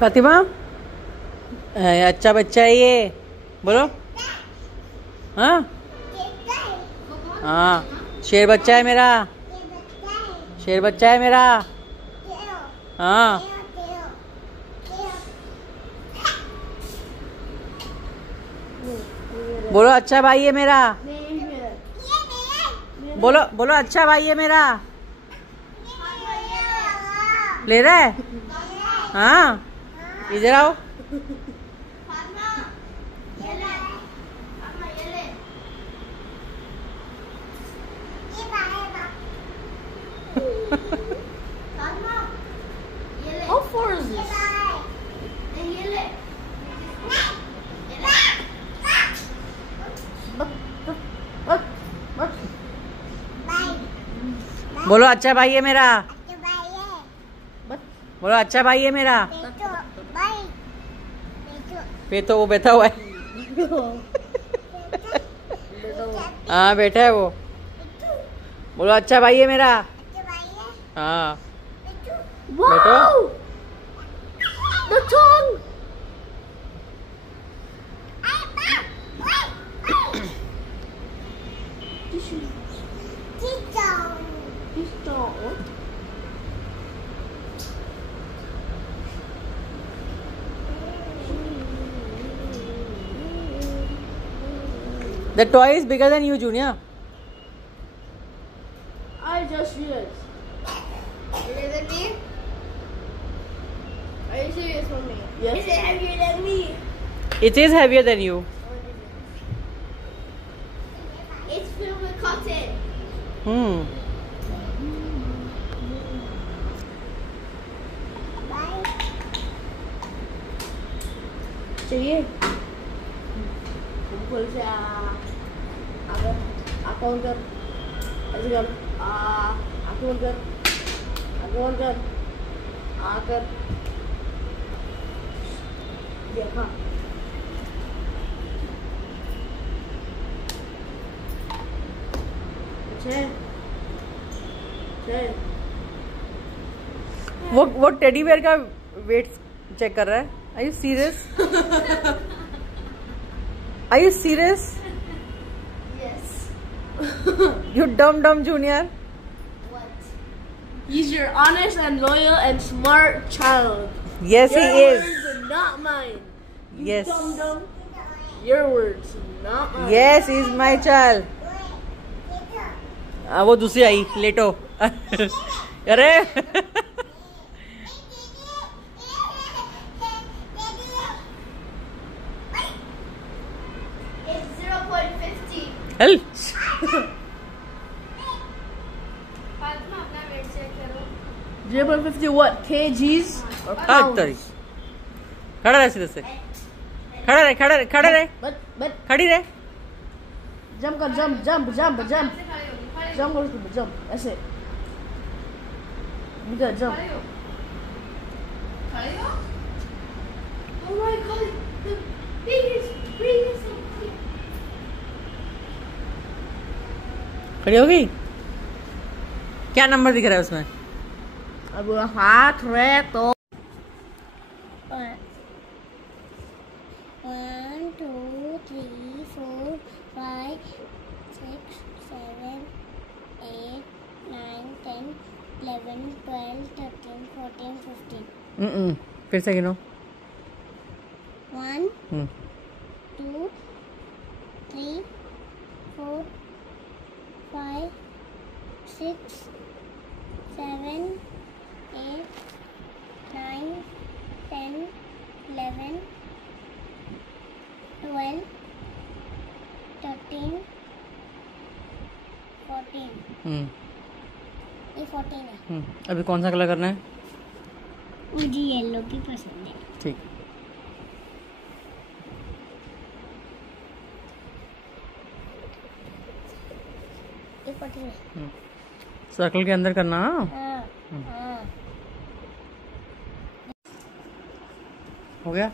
फातिमा अच्छा बच्चा है ये, बोलो। हाँ हाँ, शेर बच्चा है मेरा, शेर बच्चा है मेरा। हाँ बोलो अच्छा भाई है मेरा, बोलो बोलो अच्छा भाई है मेरा। ले रहा है? हाँ इधर आओ। How far is this? बोलो अच्छा भाई है मेरा, बोलो अच्छा भाई है मेरा। पे तो वो बैठा हुआ है। हाँ बैठा है वो। बोलो अच्छा भाई है मेरा। हाँ बैठो। The tongue. The toy is bigger than you, Junior. I just realized. Bigger than me? Are you serious, mommy? Yes. Is it heavier than me? It is heavier than you. It's filled with cotton. चाहिए? बोल से आकर आकर कर ऐसे कर आकर कर आकर कर आकर देखा। वो टेडी बेयर का वेट चेक कर रहा है। Are you serious? Are you serious? Yes. You dumb Junior. What? He's your honest and loyal and smart child. Yes, Your he is. words, not mine. You Yes. Dumb. Your words, not mine. Yes, he is my child. वो दूसरी आई लेटो। अरे It's 0.50. हल 0.50 what? kgs or हाँ pounds? तरी खड़ा रहे सीधे से, खड़ा रहे खड़ा रहे खड़ा रहे But खड़ी रहे। jump कर jump कर jump ऐसे इधर jump. Oh my god, the biggest. खड़ी हो गई। क्या नंबर दिख रहा है उसमें? अब हाथ रहे तो 1 2 3 4 5 6 7 8 9 10 11 12 13 14 15 फिर से गिनो। 1 2 3 4 5 6 7 8 9 10 11 12 13 14 ये 14 है। अभी कौन सा कलर करना है? मुझे येलो भी पसंद है। ठीक। ये 14 सर्कल। सर्कल के अंदर करना। हाँ हाँ। हो गया।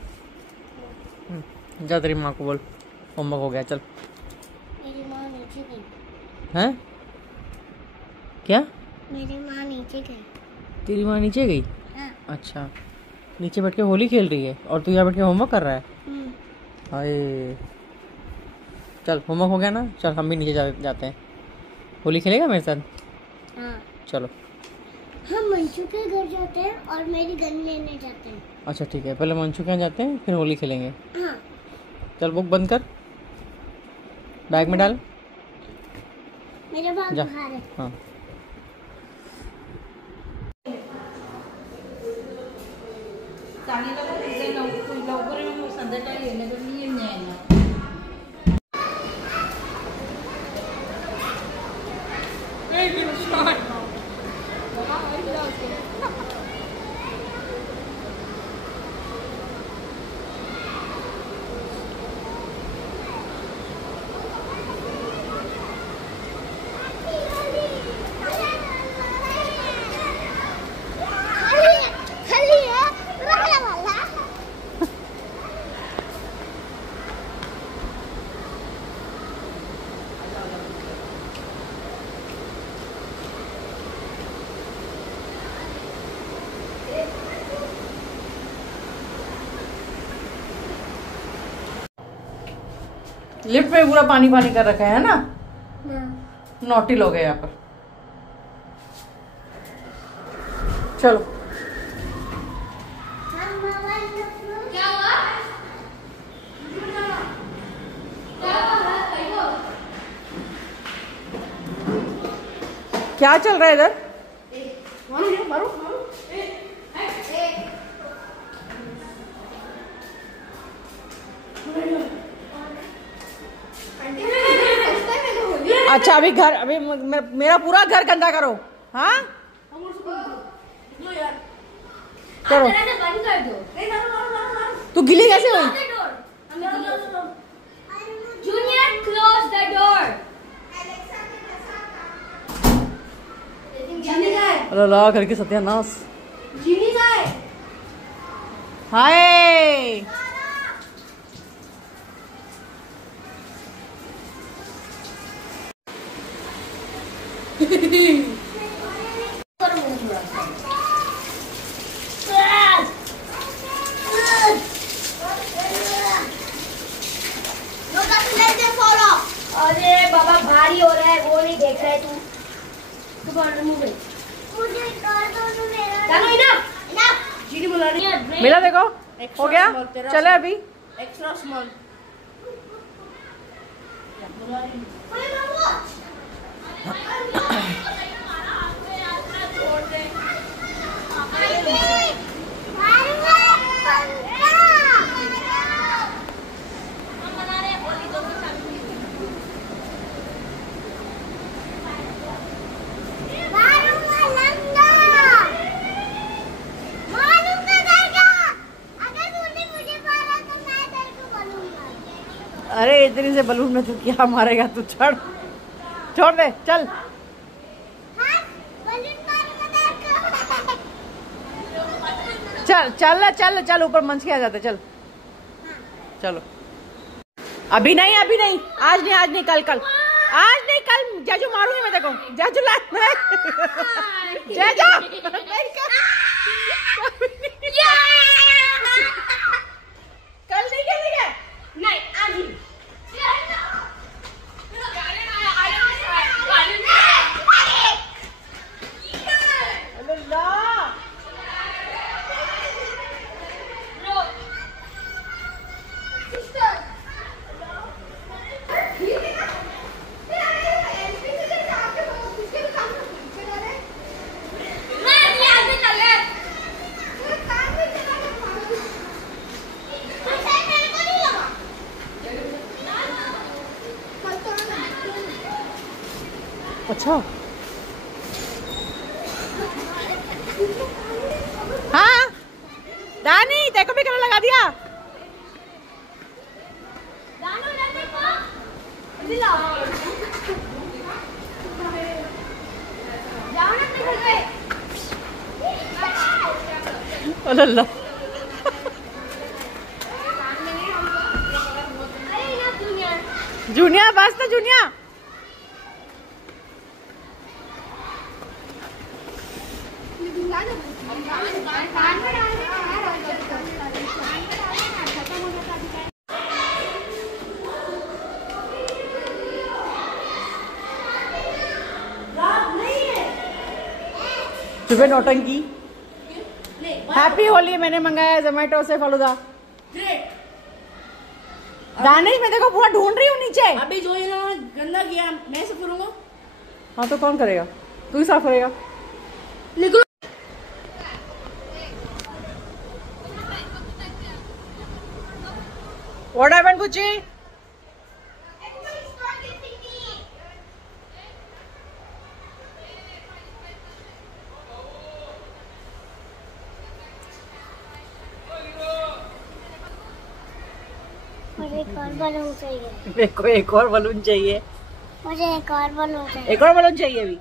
जा तेरी माँ को बोल होमवर्क हो गया। चल। मेरी माँ नीचे गई। हैं? क्या? मेरी माँ नीचे गई। तेरी माँ नीचे गई? हाँ। अच्छा, नीचे बैठ के होली खेल रही है और तू यहाँ बैठ के होमवर्क कर रहा है। हाय, चल होमवर्क हो गया ना, चल हम भी नीचे जाते हैं। होली खेलेगा मेरे साथ? हाँ। चलो। हम मंशु के घर जाते हैं और मेरी गन लेने जाते हैं। अच्छा ठीक है, पहले मंशु के यहाँ जाते हैं फिर होली खेलेंगे। हाँ। चल बुक बंद कर, बैग में डाल। मेरे पास जा। बाहर है। हाँ। लिफ्ट में पूरा पानी पानी कर रखा है ना। नोटी लोग हैं यहाँ पर। चलो। क्या हुआ? क्या चल रहा है इधर? अच्छा अभी मेरा पूरा घर गंदा करो। हाँ करो। बंद कर दो। तू गिली कैसे हुई? Junior close the door. Allah करके सत्यानाश। जीनी जाए। हाय अरे बाबा भारी हो रहा है, वो नहीं देख रहा है तू। मुझे जीनी बुला रही है। मेरा देखो हो गया। चले अभी एक्स्ट्रा स्मॉल। अरे इतनी से बलून में तू क्या मारेगा? तू छोड़ दे। चल चल चल चल चल ऊपर मंच के आ जाते। चल चलो। अभी नहीं आज नहीं कल आज नहीं कल जाजू मारूंगी मैं। देखो जाजू कल नहीं खेलेंगे। नहीं आज ही। अच्छा हाँ दानी देखो भी कलर लगा दिया। दानो अल्लाह जूनिया बस ना जूनिया। सुबह नौटंकी। हैप्पी होली मैंने मंगाया जोमेटो से फालूदा। दानिश मैं देखो पूरा ढूंढ रही हूँ नीचे। अभी जो इन्होंने गंदा किया मैं सब करूंगा। हाँ तो कौन करेगा? तू ही साफ करेगा। निकलो। What happened, Puchi? मुझे एक और बलून चाहिए। मेरे को एक और बलून चाहिए। मुझे एक और बलून चाहिए। एक और बलून चाहिए अभी।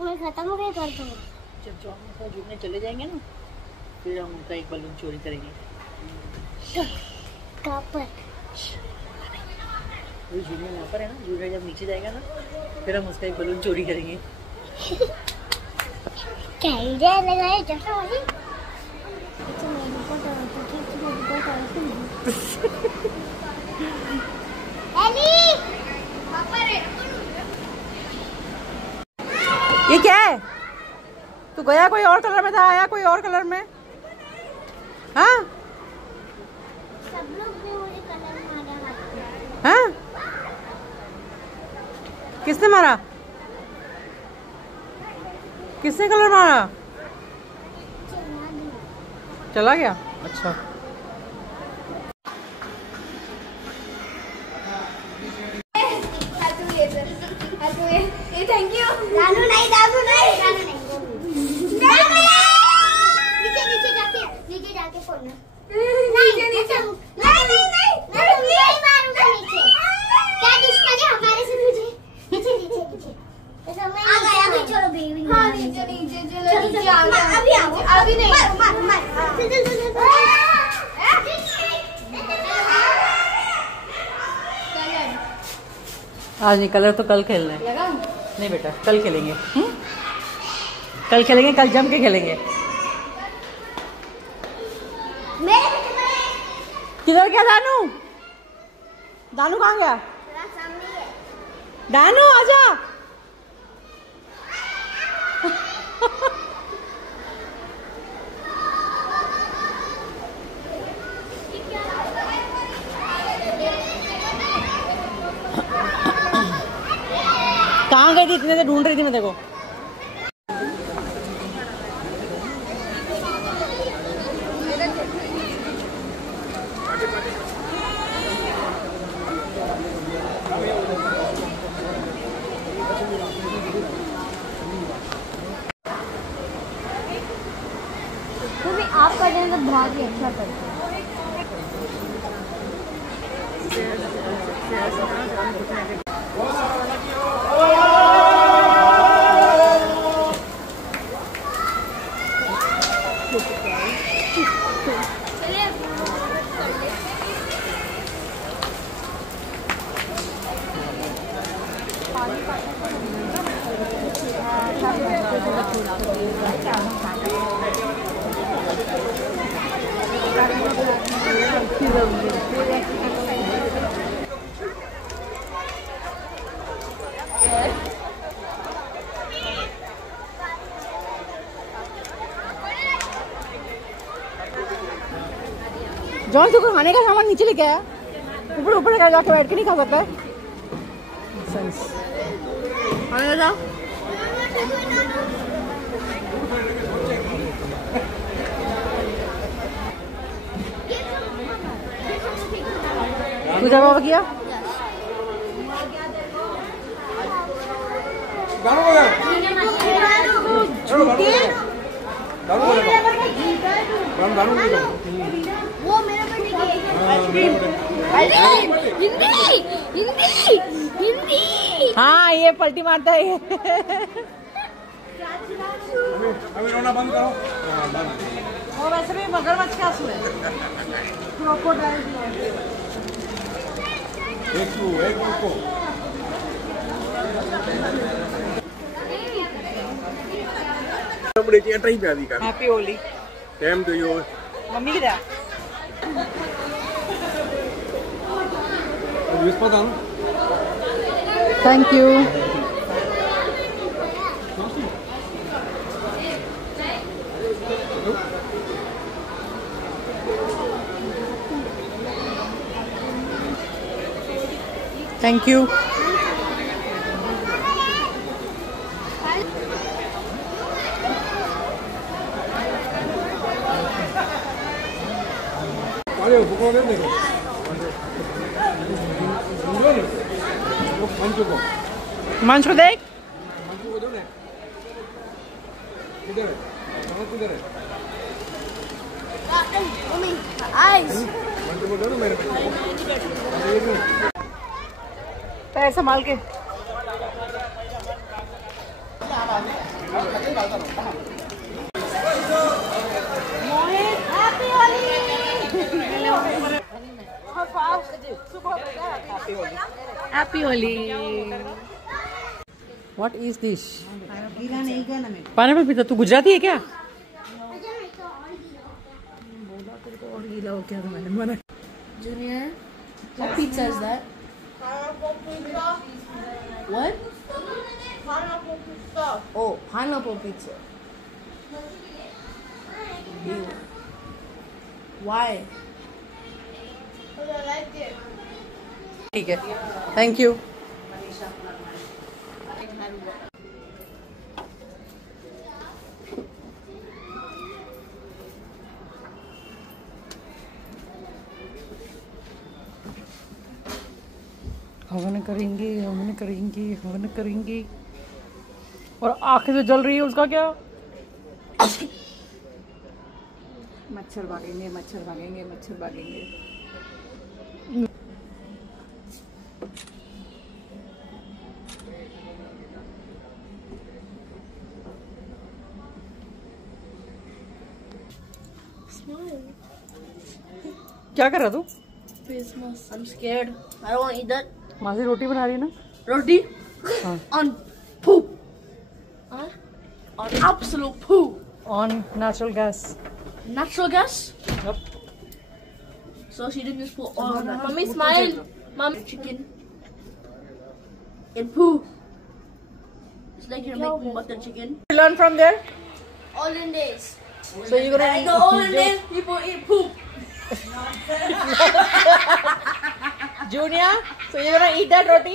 मैं खत्म हो गया कर दूंगा। जब हम जुड़ने चले जाएंगे ना फिर हम उनका एक बलून चोरी करेंगे। कहाँ पर? जूनियर वहाँ पर है ना। जूनियर जब नीचे जाएगा ना फिर हम उसका एक बलून चोरी करेंगे। क्या आइडिया लगाए जैसा वही। ये क्या है? तू गया कोई और कलर में था, आया कोई और कलर में? हाँ सब लोग ने मुझे कलर मारा। हाँ किसने मारा? किसने कलर मारा? चला गया। अच्छा थैंक यू। दानू नहीं नीचे जाके फोड़ना। नहीं मारूंगा नीचे। क्या दुश्मनी हमारे से तुझे? नीचे चलो बेबी। हाँ नीचे अभी आओ। अभी नहीं। मार। आज नहीं, कलर तो कल खेलना है। नहीं बेटा कल खेलेंगे। कल खेलेंगे, कल जम के खेलेंगे। किधर गया दानू? दानू कहाँ गया? दानू आजा। कहाँ गई थी? इतने देर ढूंढ रही थी मैं देखो। आप कर दें तो बहुत ही अच्छा करते हैं। जॉन तू खाने का सामान नीचे लेके आया। ऊपर जाके बैठ के नहीं खा सकता है। खाने जा। तू जब किया वो मेरा हिंदी। हाँ ये पलटी मारता है ये। अभी रोना बंद करो। वो वैसे भी मगरमच्छ के आंसू है। एक रुको। Happy Holi. Same to you. Mummy किधर? Thank you. Thank you. मंच को देख। Mommy, eyes. पैर संभाल के। Happy Holi. What is this? Pineapple pizza. तू गुजराती है क्या? और गीला हो क्या? मैंने मना। Junior, what pizza is that? What? Oh, pineapple pizza. Ew. Why? ठीक है, थैंक यू। हवन करेंगे और आंखें जो जल रही है उसका क्या? मच्छर भागेंगे। क्या कर रहा तू? Christmas. I'm scared. I don't want to eat that. माँ से रोटी बना रही है ना? Roti? हाँ। On poop. On absolute poop. On natural gas. Natural gas? Yep. So she didn't just put oil on that. Mommy, smile. Mom, chicken. And poo. It's like you're making butter chicken. Learn from there. Olden days. So you're gonna In the olden days, people eat poop. Junior, so you're gonna eat that roti?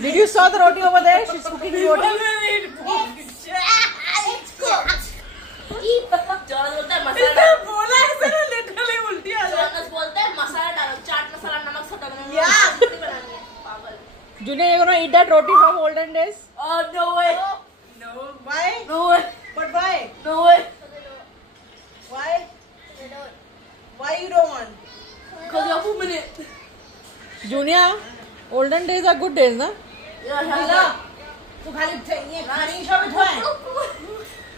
Did you saw the roti over there? She's cooking the roti. It's cooked. Jonas बोलता है मसाला बोला ऐसे ना literally उल्टी आ जाए। Jonas बोलता है मसाला डालो, चाट मसाला, नमक सब डालना है। रोटी बनानी है, पागल। Junior, you're gonna eat that roti from olden days? Oh no way. No, why? No way. But why? No way. Why? Why you don't want? Because you're moving it. Junior, olden days are good days, na? Yeah. तू खाली ये खाने की शौक है?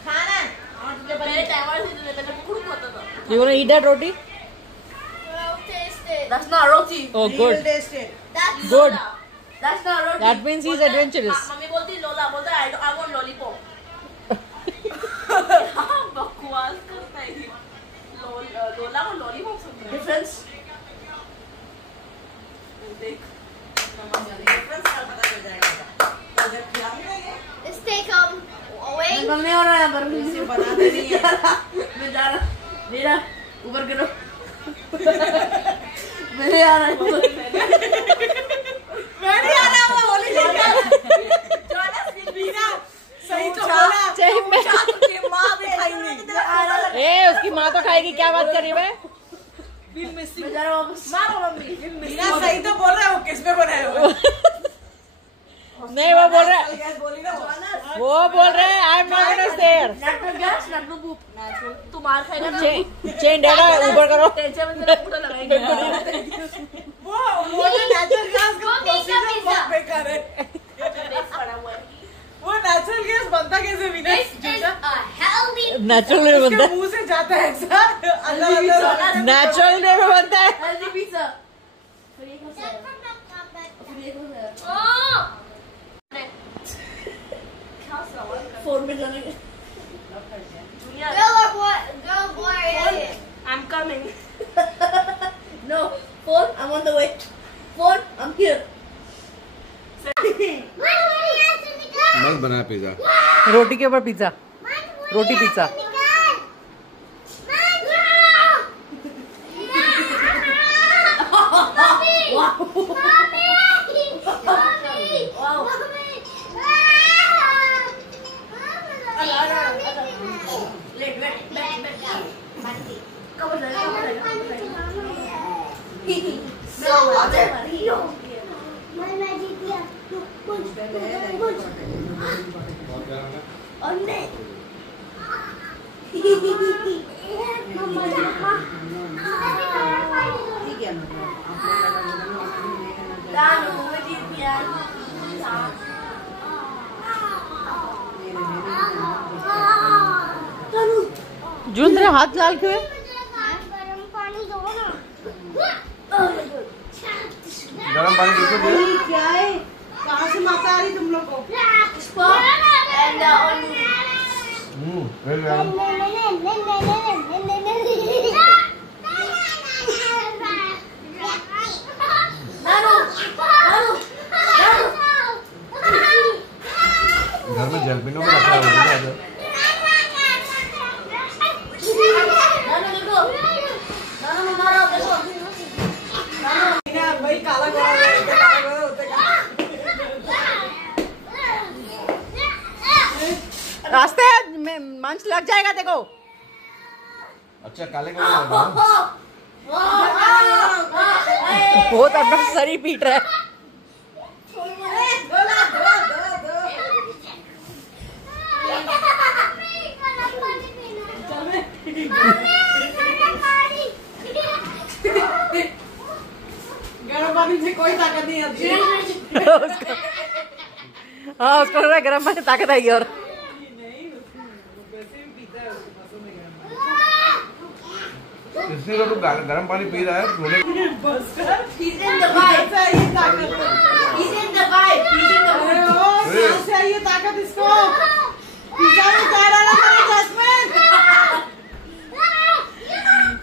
खाना? मेरे time वाले से मैंने कुछ खाता था। You gonna eat that roti? That's not roti. Oh, He good. will taste it. That's Good. Lola. That's not roti. That means he's बोलता है- adventurous. मम्मी बोलती लोला बोलता है I want lollipop. बकवास करता है ये। लोला और lollipop समझ difference. देख। Difference का पता चल जाएगा। जब खिलाऊंगी ना ये, Let's take away. निकलने हो रहा है पर इसे बना दे रही है। मैं जा रहा मेरा ऊपर गिरो मेरे आ रहा है मैं नहीं आ रहा वो होली खेलने। जोनस बीना सही तो बोला। सही में। उसकी माँ भी खाएंगी। ए, उसकी माँ तो खाएगी। क्या बात कर रही है? मैं जा रहा हूँ वापस मारो मम्मी बीना सही तो बोल रहा है। वो किस पे बनाए हुए? नहीं, वो बोल रहा है, गैस बोली ना वो। वो बोल रहे हैं I am not gonna stare. Natural gas natural बूप तू मार खाएगा ना चेन डाला, ऊपर करो। टेंशन में तेरा पूरा लगाएंगे वो वो नेचुरल गैस का प्रोसीजर बहुत बेकार है। वो नेचुरल गैस बनता कैसे बिना नेचुरल में बनता है, मुंह से जाता है ऐसा अंदर नेचुरल में बनता है। Healthy pizza. फोन में जाने I'm coming. No, phone, I'm on the way. Phone, I'm here. मस्त बनाया पिज्जा। रोटी के ऊपर पिज्जा, रोटी पिज्जा। जून तेरे हाथ लाल क्यों है? गरम पानी बिल्कुल दे। क्या है? कहाँ से माता आ रही तुम लोग को? वेरी गरम। घर में जलपिनों में रखा हुआ है। भाई काला गोरा होते का रास्ते में मंच लग जाएगा देखो। अच्छा काले का लगा। बहुत अपना शरीर पीट रहा है। गरम पानी से कोई ताकत नहीं आती। हाँ उसको लग रहा है गर्म पानी ताकत आएगी। और इसलिए तो तू गरम पानी पी रहा है सोने। He's in the vibe. He's in the vibe. He's in the vibe. ये ताकत इसको पिज्जा में क्या डाला था जैस्मिन?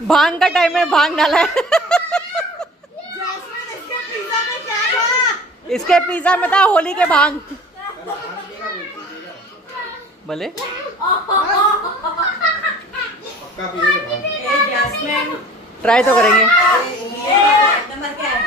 भांग का टाइम है, भांग डाला है। जैस्मिन इसके पिज्जा में क्या था? इसके पिज्जा में था होली के भांग। भले पक्का पिएगा। जैस्मिन ट्राई तो करेंगे। नंबर क्या है?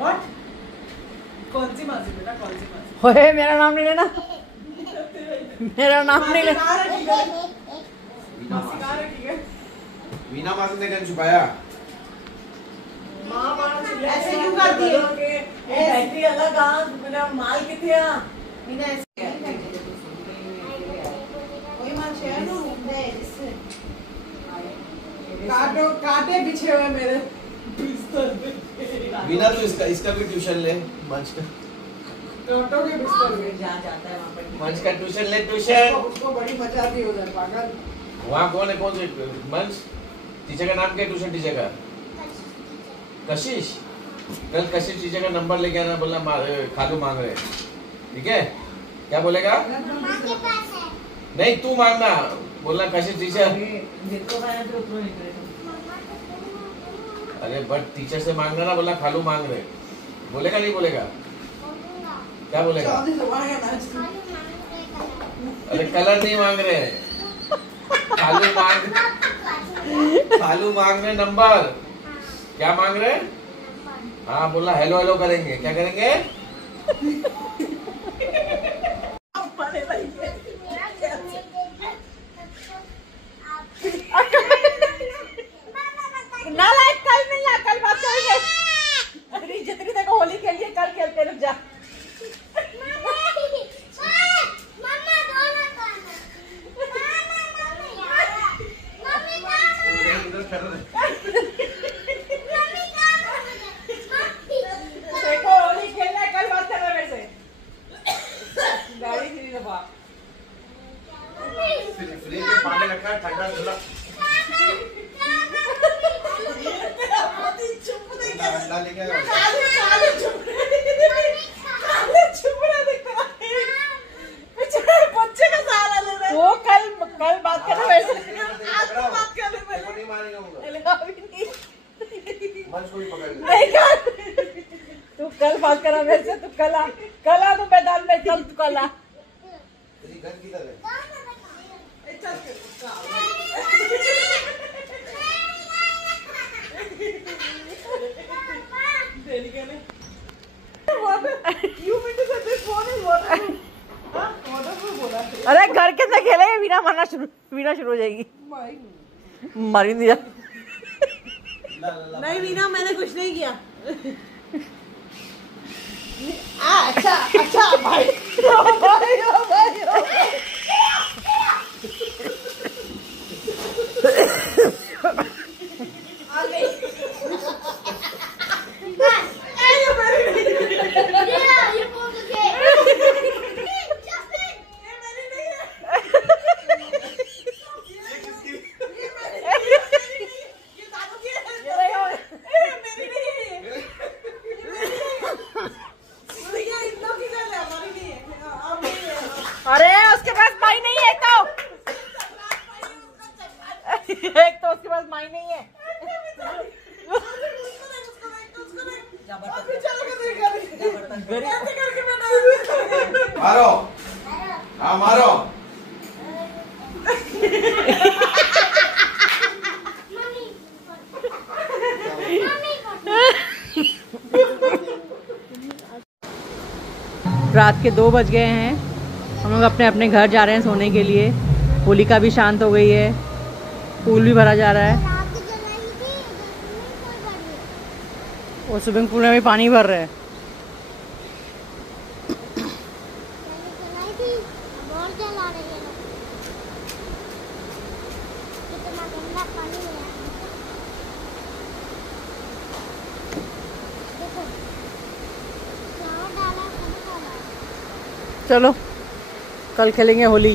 What? कौन सी मासी बेटा कौन सी मासी? ओए मेरा नाम नहीं लेना, मेरा नाम नहीं लेना। मासी कहाँ रखी है? वीना मासी ने गन छुपाया। ऐसे क्यों करती है? ऐसी अलग आँख मेरा माल किथे आ? मीना ऐसे कोई माल है ना है जिससे कांटे बिछे हुए मेरे बिस्तर पे। वीना तो इसका भी ट्यूशन ले मंच का। टोटो के बिस्तर में जहाँ जाता है वहाँ पर मंच का ट्यूशन ले ट्यूशन। उसको बड़ी मजा आती है उधर पागल। वहाँ कौन है कौन से मंच टीचर का नाम क्या है ट्यूशन टीचर का? कशिश। कल कशिश टीचर का नंबर लेके आना बोलना खालू मांग रहे ठीक है? क्या बोलेगा? नहीं तू मांगना बोलना कशिश टीचर। अरे बट टीचर से मांगना ना बोलना खालू मांग रहे। बोलेगा नहीं बोलेगा? क्या बोलेगा? अरे कलर नहीं मांग रहे खालू मांग रहे नंबर। क्या मांग रहे? हाँ बोलना हेलो हेलो करेंगे। क्या करेंगे? नालायक कल मिलना आखिरी दफा। फ्रिज में पानी रखा है ठंडा ठंडा अंडा लेके आया बच्चे का सहारा ले रहा है वो। कल बात करना वैसे आज तो बात कर ले देखो नहीं मारेगा वो मंच को ही पकड़ ले नहीं कर तू कल बात करा मेरे से। तू कल आ तो मैदान में चल। तू कल आ तेरी गन किधर है अरे घर के अंदर खेलेंगे वीणा मारना शुरू हो जाएगी। मारी दिया नहीं वीणा मैंने कुछ नहीं किया। अच्छा अच्छा भाई ये कौन थे? अरे उसके पास माई नहीं है तो एक तो उसके पास माई नहीं है। मारो हाँ मारो रात के 2 बज गए हैं। हम लोग अपने अपने घर जा रहे हैं सोने के लिए। होलिका भी शांत हो गई है। पूल भी भरा जा रहा है। रात को जलाई थी, कोई बात नहीं। और स्विमिंग पूल में भी पानी भर रहा है। जलाई थी, अब और जला रहे हैं लोग। कितना गंदा पानी है यार। देखो, फ्लावर डाला, पानी डाला। चलो कल खेलेंगे होली।